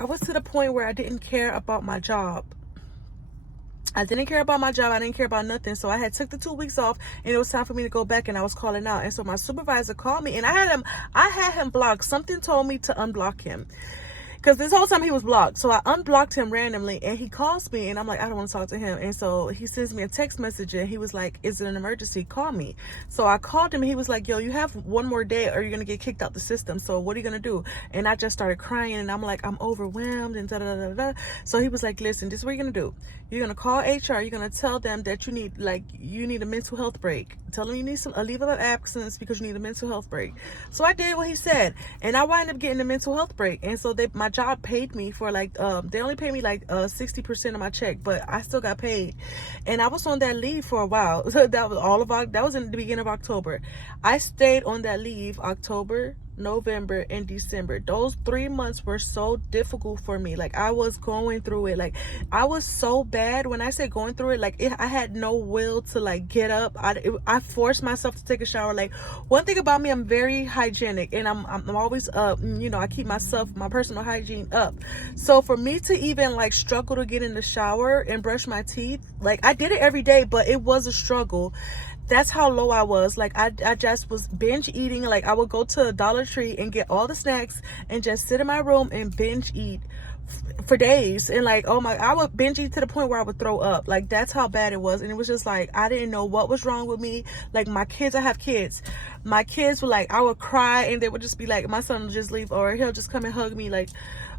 I was to the point where I didn't care about my job. I didn't care about my job. I didn't care about nothing. So I had took the 2 weeks off, and it was time for me to go back, and I was calling out. And so my supervisor called me, and I had him blocked. Something told me to unblock him, because this whole time he was blocked. So I unblocked him randomly, and he calls me, and I'm like, I don't want to talk to him. And so he sends me a text message, and he was like, is it an emergency? Call me. So I called him, and he was like, yo, you have one more day or you're going to get kicked out the system. So what are you going to do? And I just started crying, and I'm like, I'm overwhelmed and da da da da. So he was like, listen, this is what you're going to do. You're going to call HR. You're going to tell them that you need a mental health break. Tell them you need a leave of absence because you need a mental health break. So I did what he said, and I wound up getting a mental health break. And so my job paid me for they only paid me 60% of my check, but I still got paid. And I was on that leave for a while. That was in the beginning of October. I stayed on that leave October, November, and December. Those 3 months were so difficult for me. Like, I was going through it. Like, I was so bad. When I say going through it, I had no will to get up. I forced myself to take a shower. Like, one thing about me, I'm very hygienic, and I'm always up. I keep my personal hygiene up. So for me to even struggle to get in the shower and brush my teeth, I did it every day, but it was a struggle. That's how low I was. I just was binge eating. I would go to Dollar Tree and get all the snacks and just sit in my room and binge eat for days. And I would binge eat to the point where I would throw up. That's how bad it was. And it was just I didn't know what was wrong with me. My kids, I have kids. My kids were I would cry, and they would just be my son will just leave, or he'll just come and hug me,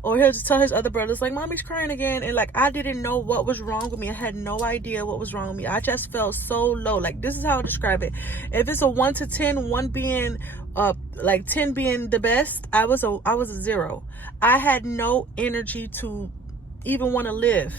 or he'll just tell his other brothers, Mommy's crying again. And I didn't know what was wrong with me. I had no idea what was wrong with me. I just felt so low. This is how I describe it. If it's a 1 to 10, 1 being 10 being the best, I was a 0. I had no energy to even want to live.